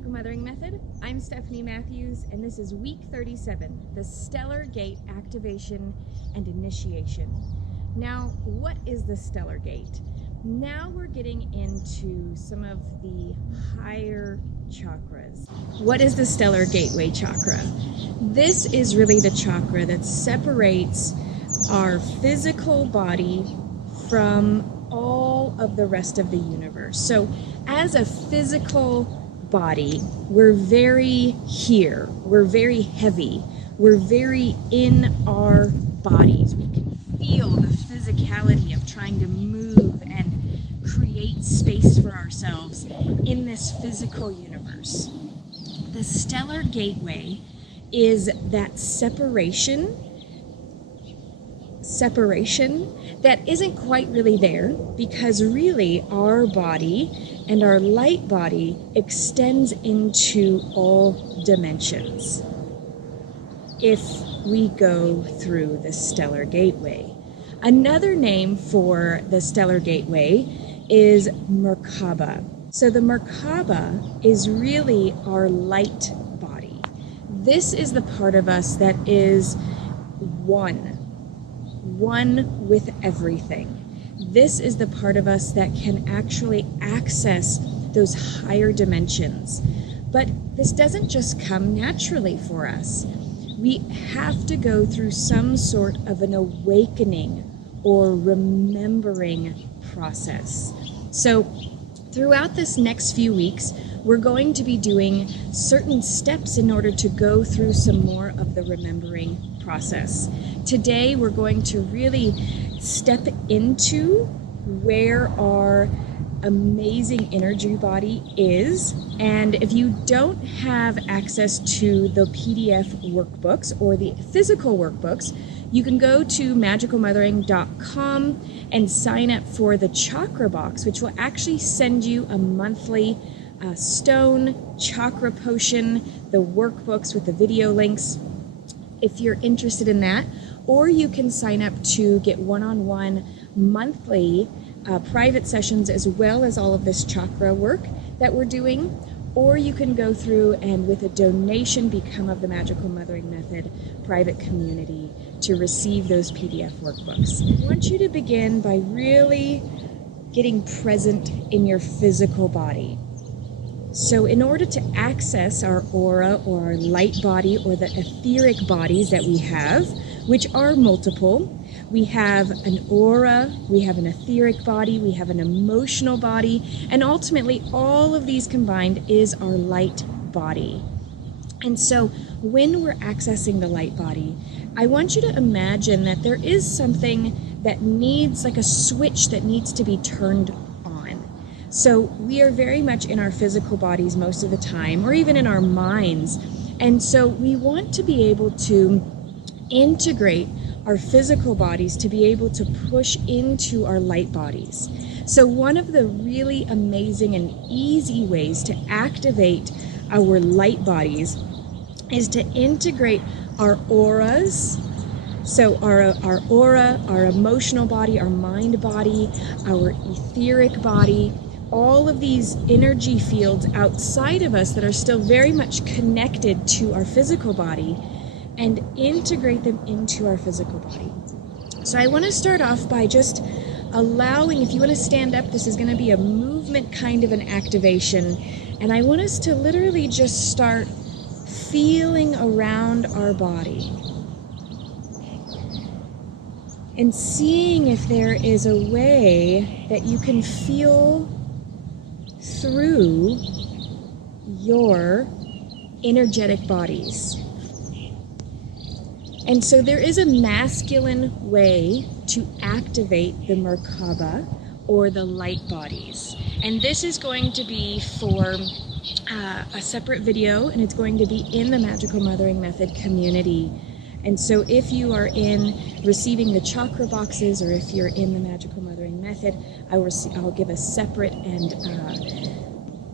Magical Mothering Method. I'm Stephanie Matthews, and this is week 37, the Stellar Gate Activation and Initiation. Now, what is the Stellar Gate? Now we're getting into some of the higher chakras. What is the Stellar Gateway Chakra? This is really the chakra that separates our physical body from all of the rest of the universe. So as a physical body, we're very here, we're very heavy, we're very in our bodies. We can feel the physicality of trying to move and create space for ourselves in this physical universe. The Stellar Gateway is that separation that isn't quite really there, because really our body and our light body extends into all dimensions if we go through the Stellar Gateway. Another name for the Stellar Gateway is MarKaBa. So the MarKaBa is really our light body. This is the part of us that is one with everything. This is the part of us that can actually access those higher dimensions. But this doesn't just come naturally for us. We have to go through some sort of an awakening or remembering process. So throughout this next few weeks, we're going to be doing certain steps in order to go through some more of the remembering process. Today, we're going to really step into where our amazing energy body is. And if you don't have access to the PDF workbooks or the physical workbooks, you can go to magicalmothering.com and sign up for the Chakra box, which will actually send you a monthly stone chakra potion, the workbooks with the video links, if you're interested in that. Or you can sign up to get one-on-one monthly private sessions, as well as all of this chakra work that we're doing. Or you can go through and with a donation become of the Magical Mothering Method private community to receive those PDF workbooks. I want you to begin by really getting present in your physical body. So in order to access our aura or our light body or the etheric bodies that we have, which are multiple, we have an aura, we have an etheric body, we have an emotional body, and ultimately all of these combined is our light body. And so when we're accessing the light body, I want you to imagine that there is something that needs, like a switch that needs to be turned on. So we are very much in our physical bodies most of the time, or even in our minds. And so we want to be able to integrate our physical bodies to be able to push into our light bodies. So one of the really amazing and easy ways to activate our light bodies is to integrate our auras. So our aura, our emotional body, our mind body, our etheric body, all of these energy fields outside of us that are still very much connected to our physical body, and integrate them into our physical body. So I want to start off by just allowing, if you want to stand up, this is going to be a movement kind of an activation, and I want us to literally just start feeling around our body and seeing if there is a way that you can feel through your energetic bodies. And so there is a masculine way to activate the MarKaBa or the light bodies. And this is going to be for a separate video, and it's going to be in the Magical Mothering Method community. And so if you are in receiving the chakra boxes, or if you're in the Magical Mothering Method, I'll give a separate and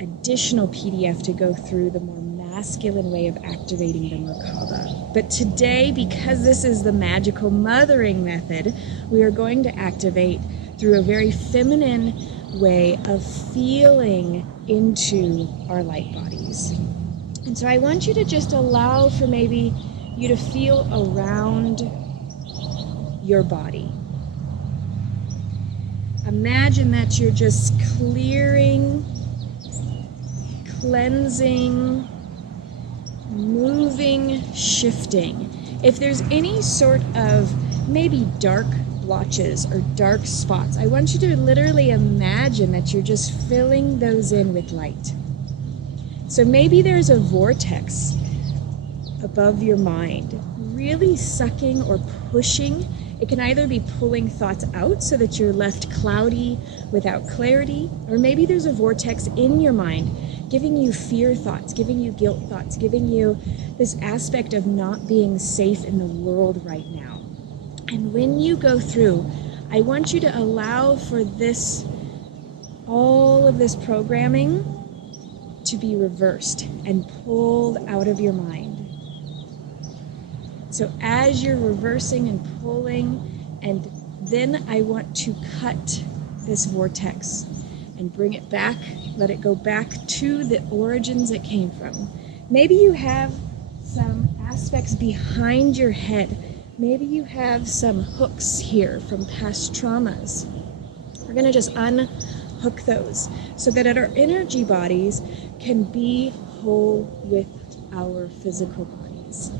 additional PDF to go through the more masculine way of activating the MarKaBa. But today, because this is the Magical Mothering Method, we are going to activate through a very feminine way of feeling into our light bodies. And so I want you to just allow for maybe you to feel around your body. Imagine that you're just clearing, cleansing, moving, shifting. If there's any sort of maybe dark blotches or dark spots, I want you to literally imagine that you're just filling those in with light. So maybe there's a vortex above your mind, really sucking or pushing. It can either be pulling thoughts out so that you're left cloudy without clarity, or maybe there's a vortex in your mind giving you fear thoughts, giving you guilt thoughts, giving you this aspect of not being safe in the world right now. And when you go through, I want you to allow for this, all of this programming to be reversed and pulled out of your mind. So as you're reversing and pulling, and then I want to cut this vortex and bring it back, let it go back to the origins it came from. Maybe you have some aspects behind your head. Maybe you have some hooks here from past traumas. We're going to just unhook those so that our energy bodies can be whole with our physical bodies.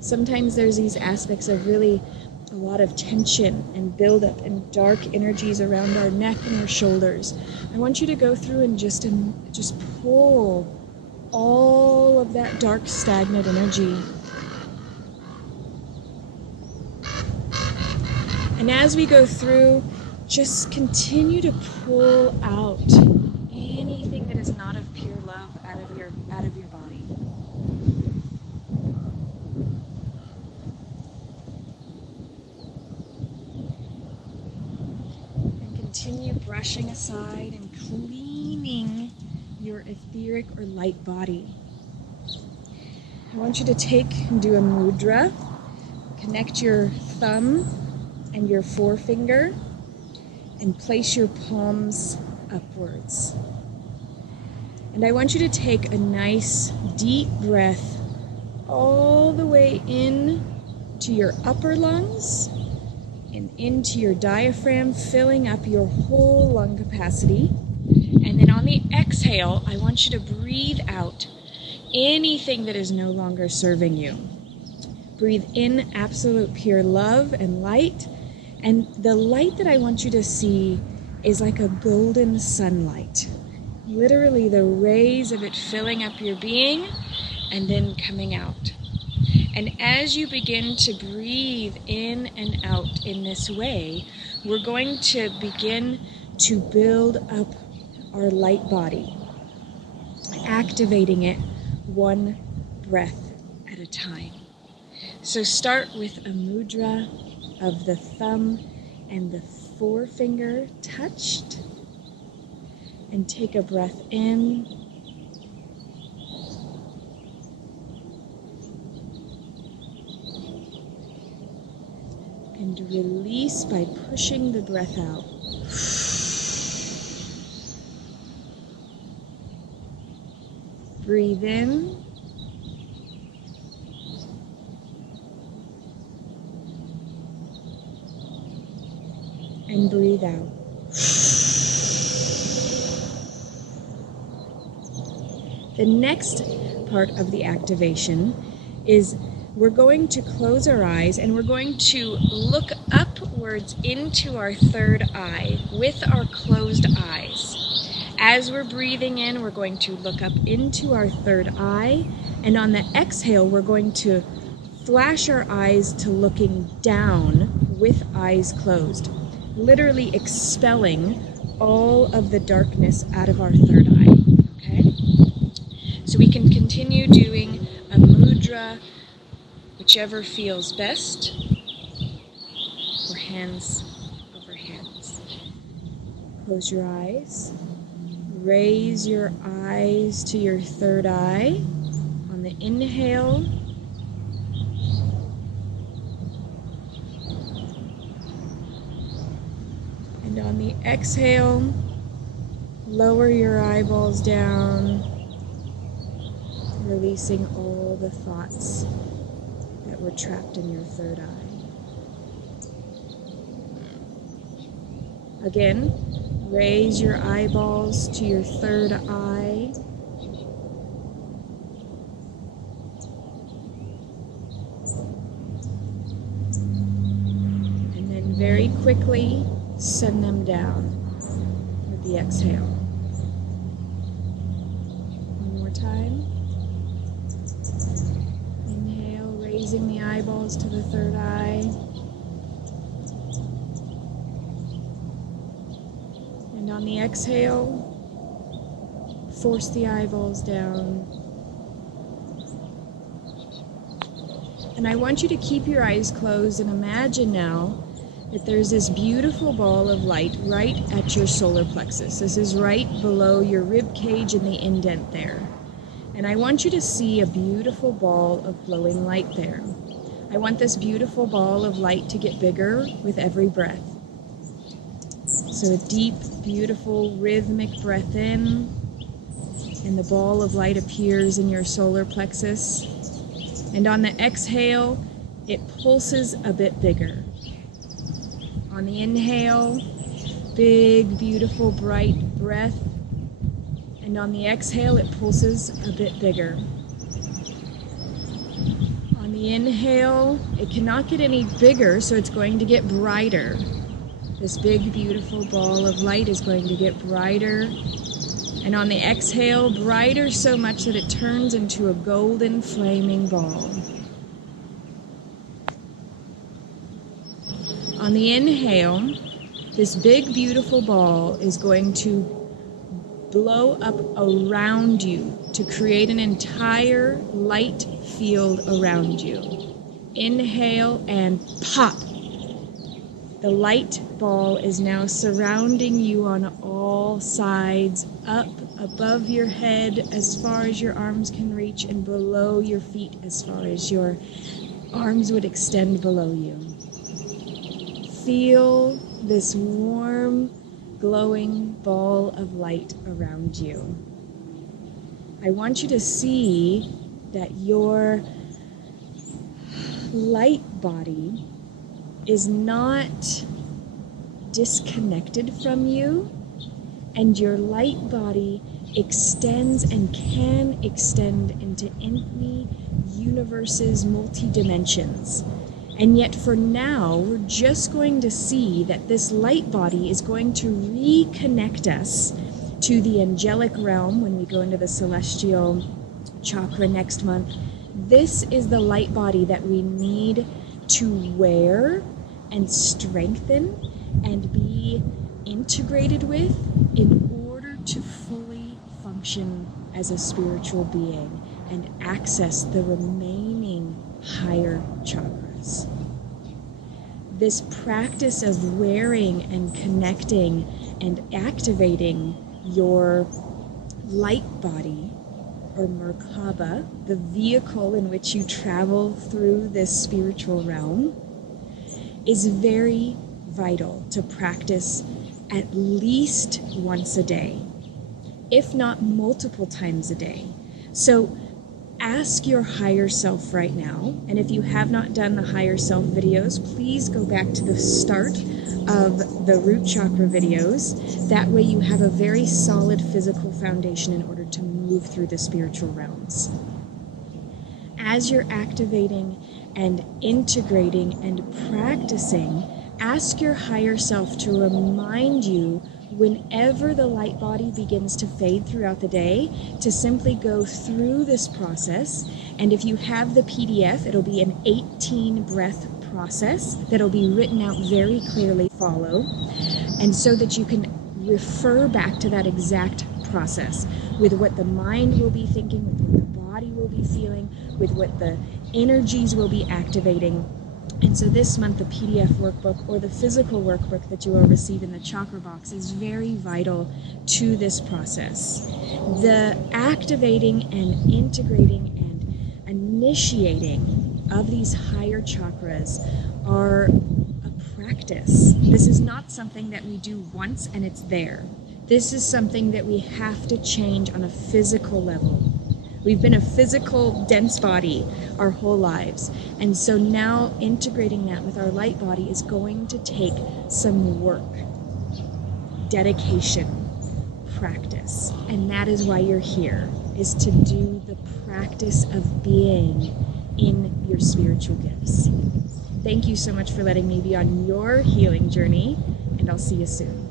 Sometimes there's these aspects of really a lot of tension and buildup and dark energies around our neck and our shoulders. I want you to go through and just pull all of that dark, stagnant energy. And as we go through, just continue to pull out anything that is not of pure love out of your body. And continue brushing aside and cleaning your etheric or light body. I want you to take and do a mudra. Connect your thumb and your forefinger and place your palms upwards. And I want you to take a nice deep breath all the way in to your upper lungs and into your diaphragm, filling up your whole lung capacity. And then on the exhale, I want you to breathe out anything that is no longer serving you. Breathe in absolute pure love and light. And the light that I want you to see is like a golden sunlight. Literally the rays of it filling up your being and then coming out. And as you begin to breathe in and out in this way, we're going to begin to build up our light body, activating it one breath at a time. So start with a mudra of the thumb and the forefinger touched, and take a breath in and release by pushing the breath out. Breathe in and breathe out. The next part of the activation is we're going to close our eyes and we're going to look upwards into our third eye with our closed eyes. As we're breathing in, we're going to look up into our third eye, and on the exhale, we're going to flash our eyes to looking down with eyes closed, literally expelling all of the darkness out of our third eye, okay? So we can continue doing a mudra, whichever feels best, or hands over hands. Close your eyes. Raise your eyes to your third eye on the inhale. And on the exhale, Lower your eyeballs down, releasing all the thoughts that were trapped in your third eye. Again, raise your eyeballs to your third eye. And then very quickly send them down with the exhale. One more time. Inhale, raising the eyeballs to the third eye. And on the exhale, force the eyeballs down. And I want you to keep your eyes closed and imagine now that there's this beautiful ball of light right at your solar plexus. This is right below your rib cage and the indent there. And I want you to see a beautiful ball of glowing light there. I want this beautiful ball of light to get bigger with every breath. So a deep, beautiful, rhythmic breath in, and the ball of light appears in your solar plexus. And on the exhale, it pulses a bit bigger. On the inhale, big, beautiful, bright breath. And on the exhale, it pulses a bit bigger. On the inhale, it cannot get any bigger, so it's going to get brighter. This big, beautiful ball of light is going to get brighter. And on the exhale, brighter so much that it turns into a golden, flaming ball. On the inhale, this big, beautiful ball is going to blow up around you to create an entire light field around you. Inhale and pop. The light ball is now surrounding you on all sides, up above your head as far as your arms can reach, and below your feet as far as your arms would extend below you. Feel this warm, glowing ball of light around you. I want you to see that your light body is not disconnected from you, and your light body extends and can extend into any universes, multi-dimensions. And yet for now, we're just going to see that this light body is going to reconnect us to the angelic realm when we go into the celestial chakra next month. This is the light body that we need to wear and strengthen and be integrated with in order to fully function as a spiritual being and access the remaining higher chakras. This practice of wearing and connecting and activating your light body, or MarKaBa, the vehicle in which you travel through this spiritual realm, is very vital to practice at least once a day, if not multiple times a day. So ask your higher self right now, and if you have not done the higher self videos, please go back to the start of the root chakra videos. That way you have a very solid physical foundation in order to move through the spiritual realms. As you're activating and integrating and practicing, ask your higher self to remind you whenever the light body begins to fade throughout the day, to simply go through this process. And if you have the PDF, it'll be an 18 breath process that'll be written out very clearly. Follow, and so that you can refer back to that exact process with what the mind will be thinking, with what the body will be feeling, with what the energies will be activating. And so this month, the PDF workbook or the physical workbook that you will receive in the chakra box is very vital to this process. The activating and integrating and initiating of these higher chakras are a practice. This is not something that we do once and it's there. This is something that we have to change on a physical level. We've been a physical, dense body our whole lives. And so now integrating that with our light body is going to take some work, dedication, practice. And that is why you're here, is to do the practice of being in your spiritual gifts. Thank you so much for letting me be on your healing journey, and I'll see you soon.